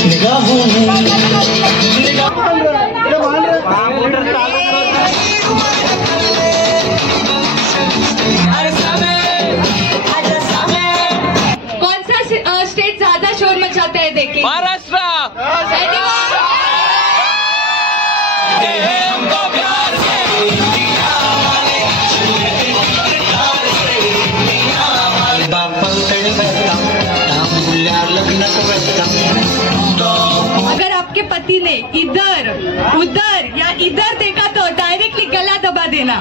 निगाहों में कौन सा स्टेट ज्यादा शोर मचाता है देखें? महाराष्ट्र। अगर आपके पति ने इधर उधर या इधर देखा तो डायरेक्टली गला दबा देना।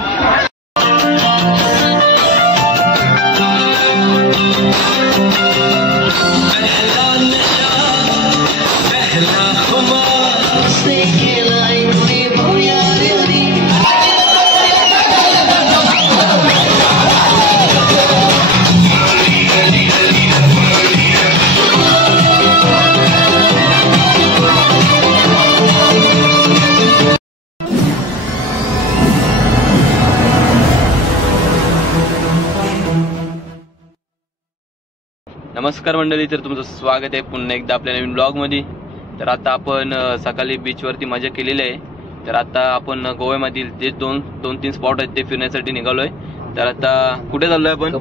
नमस्कार मंडळी, तर तुमचं स्वागत आहे पुन्हा एकदा आपल्या नवीन ब्लॉगमध्ये। तर आता आपण सकाळी बीचवरती मजा केलेली आहे। तर आता आपण गोव्यामधील जे दोन तीन स्पॉट आहेत ते फिरण्यासाठी निघालोय। तर आता कुठे चाललोय आपण?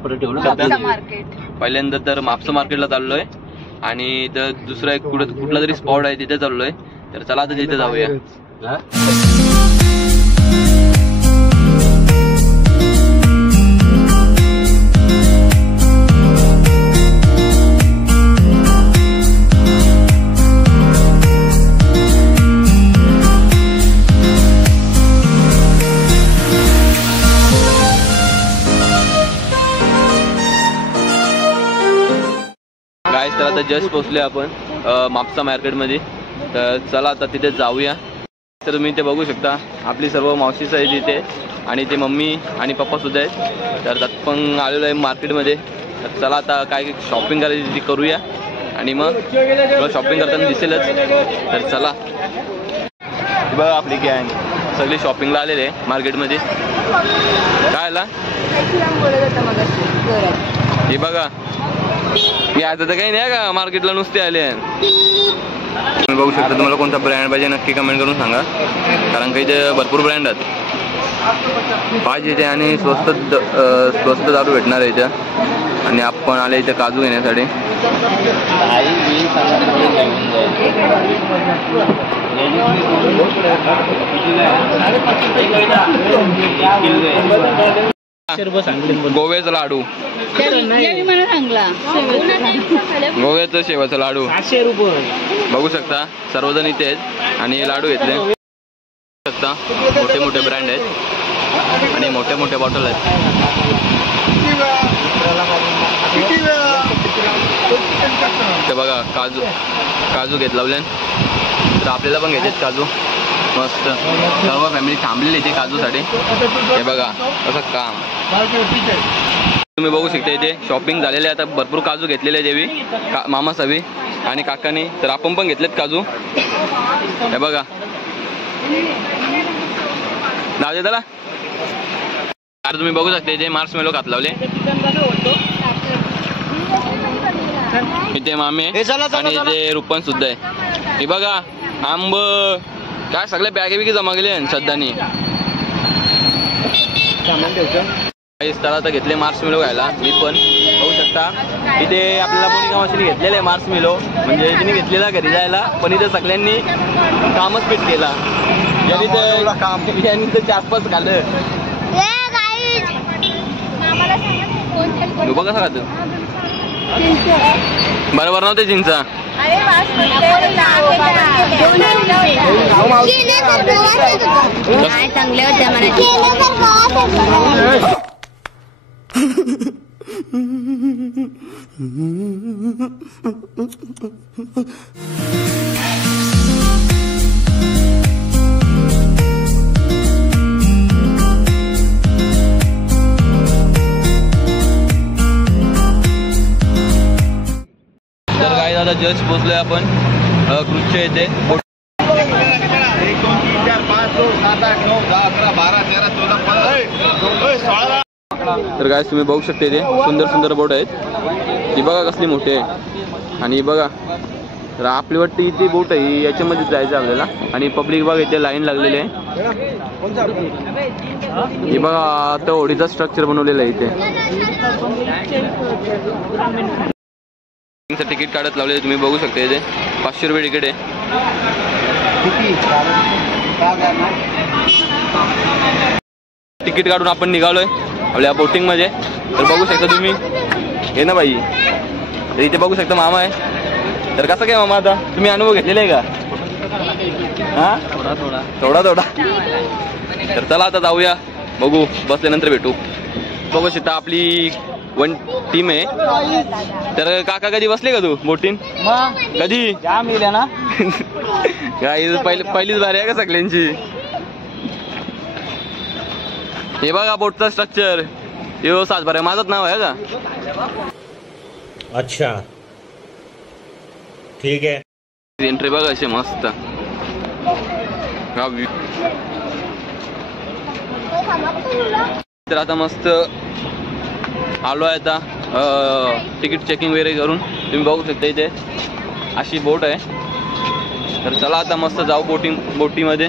पहिल्यांदा तर म्हापसा मार्केटला चाललोय आणि तर दुसरा एक कुठला तरी स्पॉट आहे तिथे चाललोय। तर चला आता तिथे जाऊया। तर आता जस्ट पोहोचले आपण म्हापसा मार्केटमध्ये। तर चला आता तिथे जाऊया। तर तुम्ही ते बघू शकता आपली सर्व मावशीच आहे तिथे आणि ते मम्मी आणि पप्पा सुद्धा आहेत। तर आपण आलेलो आहे मार्केटमध्ये। तर चला आता काय शॉपिंग करायची ती करूया आणि मग शॉपिंग करताना दिसेलच। तर चला, बघा आपली गँग सगळी शॉपिंगला आलेले आहे मार्केटमध्ये। काय आला हे बघा, याचं तर काही नाही का मार्केटला नुसते आले। तुम्ही बघू शकता, तुम्हाला कोणता ब्रँड पाहिजे नक्की कमेंट करून सांगा, कारण काही इथे भरपूर ब्रँड आहेत पाहिजे इथे आणि स्वस्त दारू भेटणार आहे इथं। आणि आपण आले इथे काजू घेण्यासाठी। गोव्याचा लाडू, गोव्याचं शेवाचं लाडू बघू शकता, सर्वजण इथे आहेत आणि लाडू घेतले शकता। मोठे मोठे ब्रँड आहेत आणि मोठे मोठे बॉटल आहेत। ते बघा काजू घेत लावले, तर आपल्याला पण घ्यायचे काजू मस्त। सर्व फॅमिली थांबलेली इथे काजूसाठी। हे बघा असं काम तुम्ही बघू शकता, इथे शॉपिंग झालेले आता भरपूर काजू घेतलेले देवी मामा सवी आणि काकानी। तर आपण पण घेतलेत काजू, हे बघा नाव दे त्याला। तर तुम्ही बघू शकता इथे मार्शमेलो खात लावले, इथे मामे आणि इथे रुपन सुद्धा आहे। हे बघा आंब काय सगळे बॅगे बिगे जमा केले श्रद्धानी। आता घेतले मार्शमेलो खायला मी पण, बघू शकता इथे आपल्याला मोनिका मावशीने घेतलेलं आहे मार्शमेलो, म्हणजे तिने घेतलेला घरी जायला, पण इथे सगळ्यांनी कामच पीठ केला। यांनी तर 4-5 खाल्लं। बघा कसं खात बरोबर नव्हते चिंचा। चांगले होते तर काय दादा जस्ट पोहोचलोय आपण क्रूजच्या इथे। 1 2 3 4 5 6 7 8 9 10 11 12 13 14 15 16। तर काय तुम्ही बघू शकता इथे सुंदर सुंदर बोट आहेत। ही बघा कसली मोठी आहे आणि बघा तर आपली वाटतं इथे बोट आहे, याच्यामध्ये जायचं आपल्याला. आणि पब्लिक बघा इथे लाईन लागलेली आहे. हे बघा आता होडीचा स्ट्रक्चर बनवलेलं आहे इथे. तिकीट काढत लावले तुम्ही बघू शकता. इथे 500 रुपये तिकीट आहे. तिकीट काढून आपण निघालोय आपल्या बोटिंग मध्ये. तर बघू शकता तुम्ही हे ना बाई. तर इथे बघू शकता मामा आहे. तर कसं काय मामा आता तुम्ही अनुभव घेतलेला आहे का? हा थोडा थोडा. तर चला आता जाऊया, बघू बसल्यानंतर भेटू. बघू शकता आपली 1 टीम आहे. तर काका कधी बसले का तू बोटिंग? कधी ना काय पहिलीच बारी आहे का सगळ्यांची? हे बघा बोटचा स्ट्रक्चर. हे 7 माझंच नाव आहे का? अच्छा ठीक आहे. एंट्री बघा अशी मस्त. तर आता मस्त आलो आहे आता तिकीट चेकिंग वगैरे करून. तुम्ही बघू शकता इथे अशी बोट आहे. तर चला आता मस्त जाऊ बोटीमध्ये.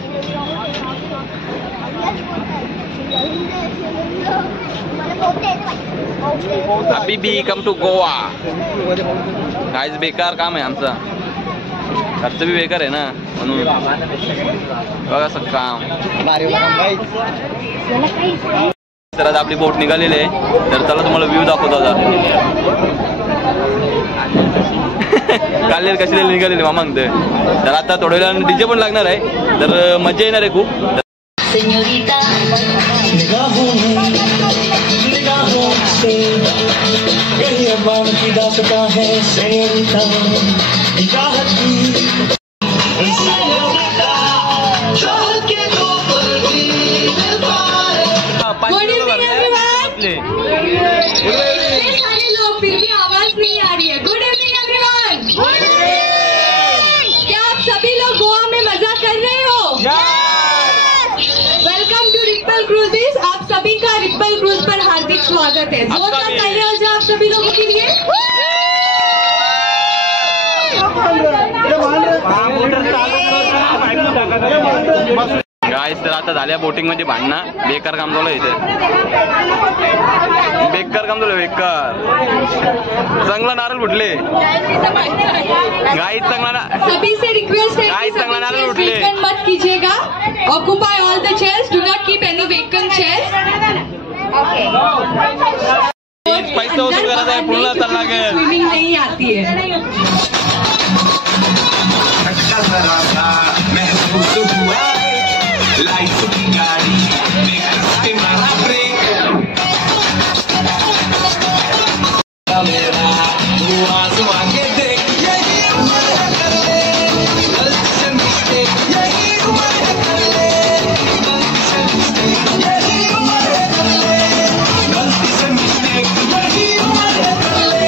हबीबी कम टू गोवा. काहीच बेकार काम आहे आमचं. खर्च बी बेकार आहे ना म्हणून बघा असं काम. तर आता आपली बोट निघालेली आहे. तर चला तुम्हाला व्ह्यू दाखवतो आता. काढलेले कशी निघालेले मामा म्हणते. तर आता थोड्या वेळानं डीजे पण लागणार आहे. तर मजा येणार आहे खूप. फिर भी आवाज नहीं आ रही है. Good evening everyone. क्या आप सभी लोग गोवा में मजा कर रहे हो? Welcome to ripple cruises. आप सभी का रिपल क्रूज पर हार्दिक स्वागत है. जोरदार तालियां हो जाए आप सभी लोगों के लिए. गाईस तर आता झाल्या बोटिंग मध्ये भांडणं. बेकार काम झालं इथे. बेकार काम झालं बेकार. चांगला नारळ फुटले गाईस. चांगला सभी से रिक्वेस्ट है गाईस चांगला नारळ फुटले. मत कीजिएगा. Occupy all the chairs. Do not keep any vacant chairs. पैसा वसूल करायचा आहे. पूर्ण चालला गया. स्विमिंग नहीं आती है. लाइफ की गाड़ी में मारा ब्रेक. मेरा धुआं धुआं के देख. यही उम्र है कर ले गलती से मिस्टेक. यही उम्र है कर ले गलती से मिस्टेक. यही उम्र है कर ले गलती से मिस्टेक. यही उम्र है कर ले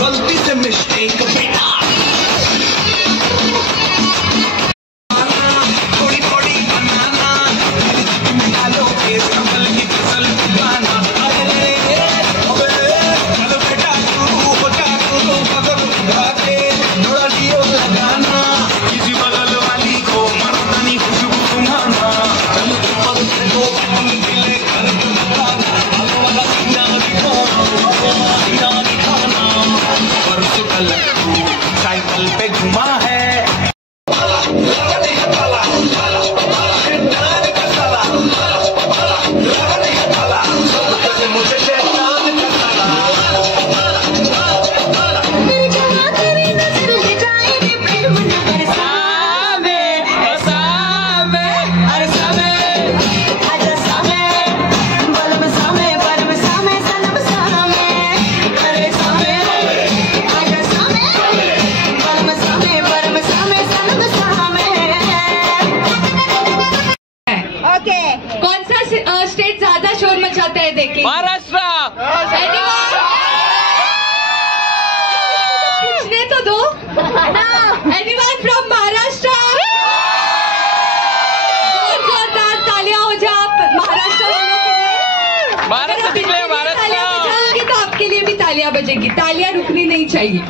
गलती से मिस्टेक. बेटा साइकिल पे घुमा है. कौन सा स्टेट ज्यादा शोर मचाता है देखिए? महाराष्ट्र. पूछने तो दो. Anyone from Maharashtra? जोरदार तालियां हो जाए आप महाराष्ट्र वालों के लिए. महाराष्ट्र निकले. महाराष्ट्र तो आपके लिए भी तालियां बजेगी. तालियां रुकनी नहीं चाहिए.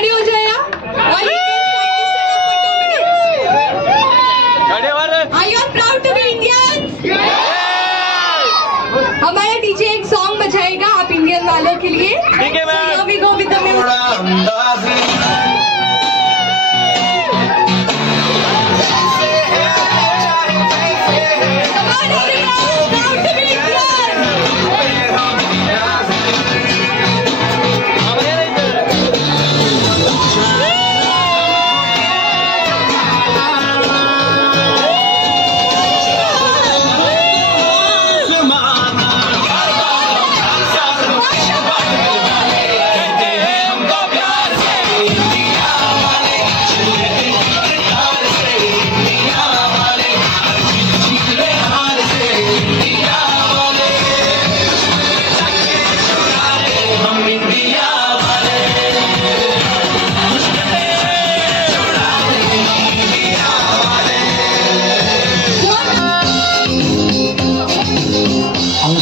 खड़े हो जाएगा और Are you all proud to be Indians? हमारा डीजे एक सॉन्ग बजाएगा आप इंडियन वालों के लिए। ठीक है ma'am. So here we go with the music. Come on everyone, proud to be Indian.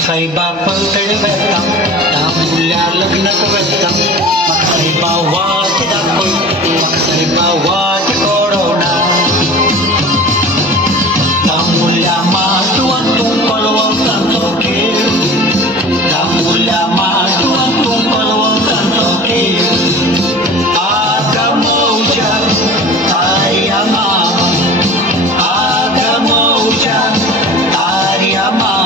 Sa iba pang terweta, tamulia lagna ko weta, makasaibawa ti dakoy, makasaibawa ti corona. Tamulia matuan tung palawang tantokir, tamulia matuan tung palawang tantokir. Aga mo dyan, tayo mama, aga mo dyan, tayo mama.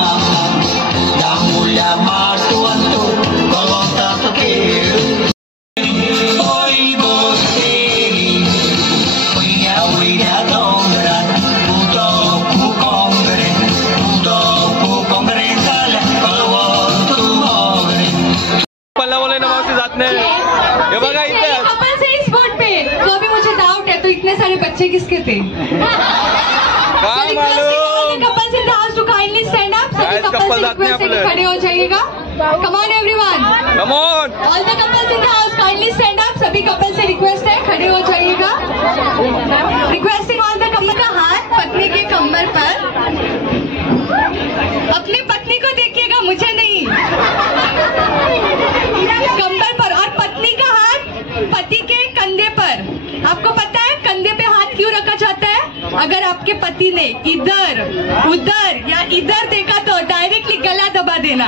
Couple से इस बोर्ड पे तो अभी मुझे डाउट है तो इतने सारे बच्चे किसके थे? Couples in the house to kindly stand up. सभी कपल्स से रिक्वेस्ट है कि खड़े हो जाइएगा। Come on everyone, come on. All the couples in the house kindly stand up. सभी कपल्स से रिक्वेस्ट है खड़े हो जाइएगा। रिक्वेस्टिंग ऑल द कपल का हाथ पत्नी के कमर पर। अपनी पत्नी को देखिएगा, मुझे नहीं, कमर पर, और पत्नी का हाथ पति के कंधे पर। आपको पता है कंधे पे हाथ क्यों रखा जाता है? अगर आपके पति ने इधर उधर या इधर देखा तो डायरेक्टली गला दबा देना।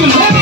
चूल्हे